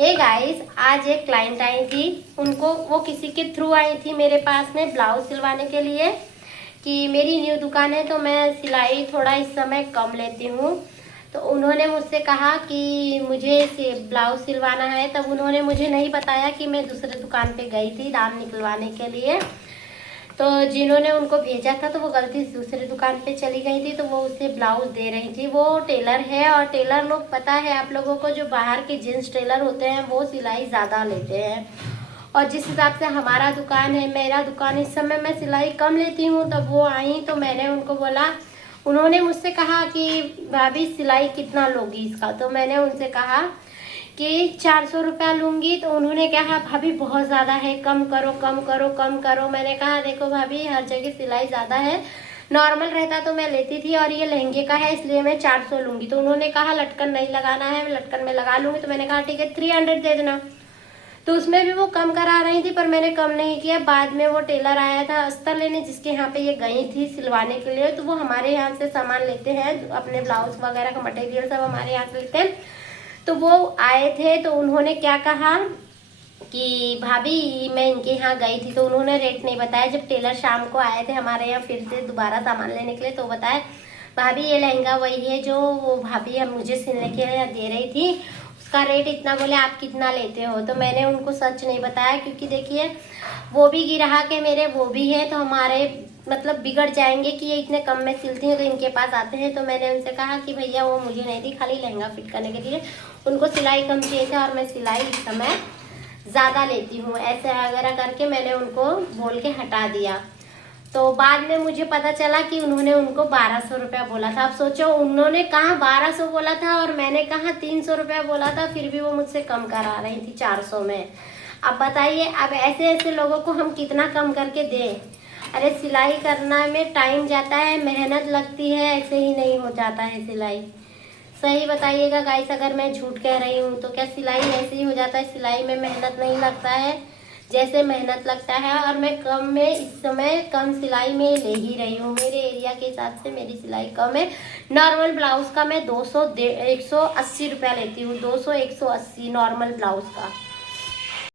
Hey guys, आज एक client I थी। उनको वो किसी के थ्रू आई थी मेरे पास में ब्लाउज सिलवाने के लिए कि मेरी न्यू दुकान है तो मैं सिलाई थोड़ा इस समय कम लेती हूँ। तो उन्होंने मुझसे कहा कि मुझे ब्लाउज सिलवाना है। तब उन्होंने मुझे नहीं बताया कि मैं दूसरे दुकान पे गई थी दाम निकलवाने के लिए। तो जिन्होंने उनको भेजा था तो वो गलती से दूसरी दुकान पे चली गई थी, तो वो उसे ब्लाउज दे रही थी। वो टेलर है और टेलर लोग, पता है आप लोगों को, जो बाहर के जेंट्स टेलर होते हैं वो सिलाई ज़्यादा लेते हैं। और जिस हिसाब से हमारा दुकान है, मेरा दुकान, इस समय मैं सिलाई कम लेती हूँ। तब वो आई तो मैंने उनको बोला, उन्होंने मुझसे कहा कि भाभी सिलाई कितना लोगी इसका। तो मैंने उनसे कहा कि 400 रुपया लूँगी। तो उन्होंने कहा भाभी बहुत ज़्यादा है, कम करो कम करो कम करो। मैंने कहा देखो भाभी, हर जगह सिलाई ज़्यादा है, नॉर्मल रहता तो मैं लेती थी और ये लहंगे का है इसलिए मैं 400 लूँगी। तो उन्होंने कहा लटकन नहीं लगाना है, लटकन में लगा लूँगी। तो मैंने कहा ठीक है 300 दे देना। तो उसमें भी वो कम करा रही थी पर मैंने कम नहीं किया। बाद में वो टेलर आया था अस्तर लेने, जिसके यहाँ पे ये गई थी सिलवाने के लिए। तो वो हमारे यहाँ से सामान लेते हैं, अपने ब्लाउज वगैरह का मटेरियल सब हमारे यहाँ से लेते हैं। तो वो आए थे तो उन्होंने क्या कहा कि भाभी मैं इनके यहाँ गई थी। तो उन्होंने रेट नहीं बताया। जब टेलर शाम को आए थे हमारे यहाँ फिर से दोबारा सामान लेने के लिए, तो बताए भाभी ये लहंगा वही है जो वो भाभी हम मुझे सिलने के लिए दे रही थी, उसका रेट इतना। बोले आप कितना लेते हो? तो मैंने उनको सच नहीं बताया, क्योंकि देखिए वो भी ग्राहक है मेरे, वो भी है, तो हमारे मतलब बिगड़ जाएंगे कि ये इतने कम में सिलती हैं तो इनके पास आते हैं। तो मैंने उनसे कहा कि भैया वो मुझे नहीं दी, खाली लहंगा फिट करने के लिए। उनको सिलाई कम चाहिए था और मैं सिलाई इस समय ज़्यादा लेती हूँ, ऐसे वगैरह करके मैंने उनको बोल के हटा दिया। तो बाद में मुझे पता चला कि उन्होंने उनको 1200 रुपया बोला था। अब सोचो, उन्होंने कहा 1200 बोला था और मैंने कहा 300 रुपया बोला था, फिर भी वो मुझसे कम करा रही थी 400 में। अब बताइए, अब ऐसे ऐसे लोगों को हम कितना कम करके दें? अरे सिलाई करना में टाइम जाता है, मेहनत लगती है, ऐसे ही नहीं हो जाता है सिलाई। सही बताइएगा गाइस, अगर मैं झूठ कह रही हूँ तो क्या सिलाई ऐसे ही हो जाता है? सिलाई में मेहनत नहीं लगता है जैसे मेहनत लगता है। और मैं कम में इस समय कम सिलाई में ले ही रही हूँ। मेरे एरिया के हिसाब से मेरी सिलाई कम है। नॉर्मल ब्लाउज का मैं 180 रुपया लेती हूँ, 200 180 नॉर्मल ब्लाउज का।